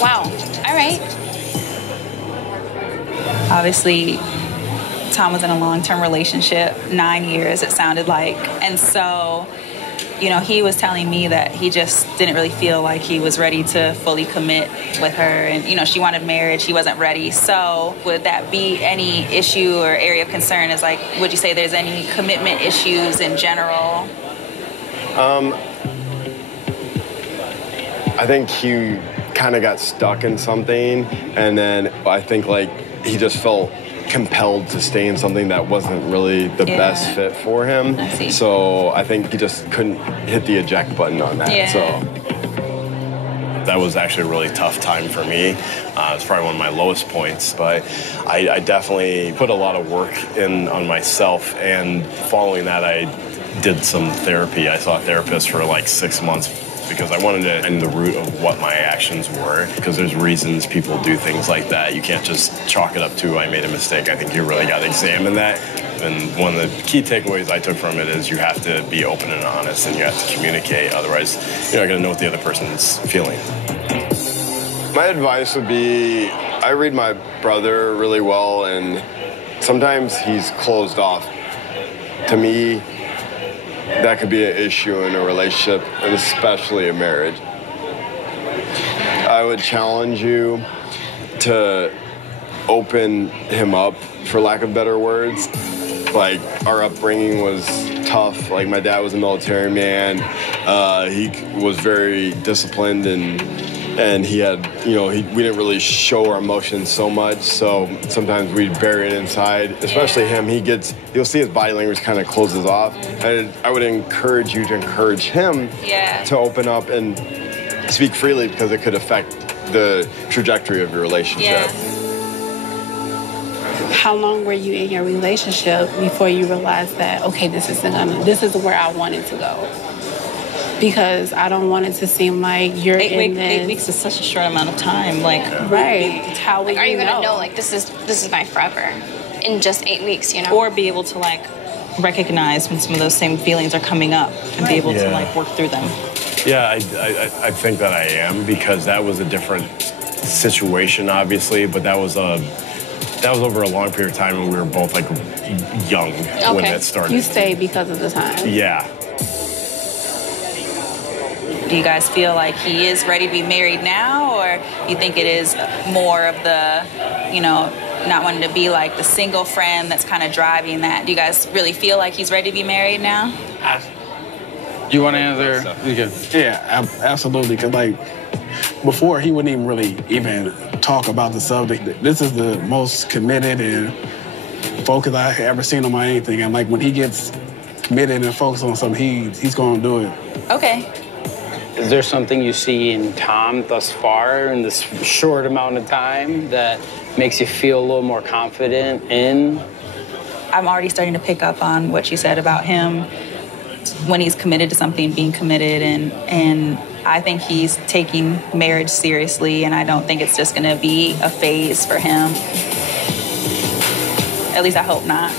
Wow. All right. Obviously, Tom was in a long-term relationship, 9 years it sounded like. And so, you know, he was telling me that he just didn't really feel like he was ready to fully commit with her. And, you know, she wanted marriage, he wasn't ready. So would that be any issue or area of concern? Is like, would you say there's any commitment issues in general? I think he kind of got stuck in something, and then I think like he just felt compelled to stay in something that wasn't really the best fit for him. I see. So I think he just couldn't hit the eject button on that. Yeah. So that was actually a really tough time for me. It's probably one of my lowest points, but I definitely put a lot of work in on myself, and following that I did some therapy. I saw a therapist for like 6 months because I wanted to find the root of what my actions were, because there's reasons people do things like that. You can't just chalk it up to, I made a mistake. I think you really got to examine that. And one of the key takeaways I took from it is you have to be open and honest, and you have to communicate. Otherwise, you're not going to know what the other person's feeling. my advice would be, I read my brother really well, and sometimes he's closed off. To me, that could be an issue in a relationship, and especially a marriage. I would challenge you to open him up, for lack of better words. Like, our upbringing was tough. Like, my dad was a military man. He was very disciplined, and he had, you know, we didn't really show our emotions so much, so sometimes we'd bury it inside. Especially him, you'll see his body language kind of closes off. And I would encourage you to encourage him to open up and speak freely, because it could affect the trajectory of your relationship. How long were you in your relationship before you realized that, okay, this is where I want it to go? Because I don't want it to seem like you're in this. 8 weeks is such a short amount of time. Like, right? How would are you know? gonna know like this is my forever in just 8 weeks? You know, or be able to like recognize when some of those same feelings are coming up and be able to like work through them. Yeah, I think that I am, because that was a different situation, obviously, but that was over a long period of time, and we were both like young when that started. You stayed because of the time. Yeah. Do you guys feel like he is ready to be married now, or you think it is more of the, you know, not wanting to be like the single friend that's kind of driving that? Do you guys really feel like he's ready to be married now? Do you want to answer? Yeah, absolutely. Because like before, he wouldn't even talk about the subject. This is the most committed and focused I've ever seen on anything. And like when he gets committed and focused on something, he's going to do it. Okay. Is there something you see in Tom thus far in this short amount of time that makes you feel a little more confident in? I'm already starting to pick up on what you said about him when he's committed to something, being committed, and I think he's taking marriage seriously, and I don't think it's just gonna be a phase for him. At least I hope not.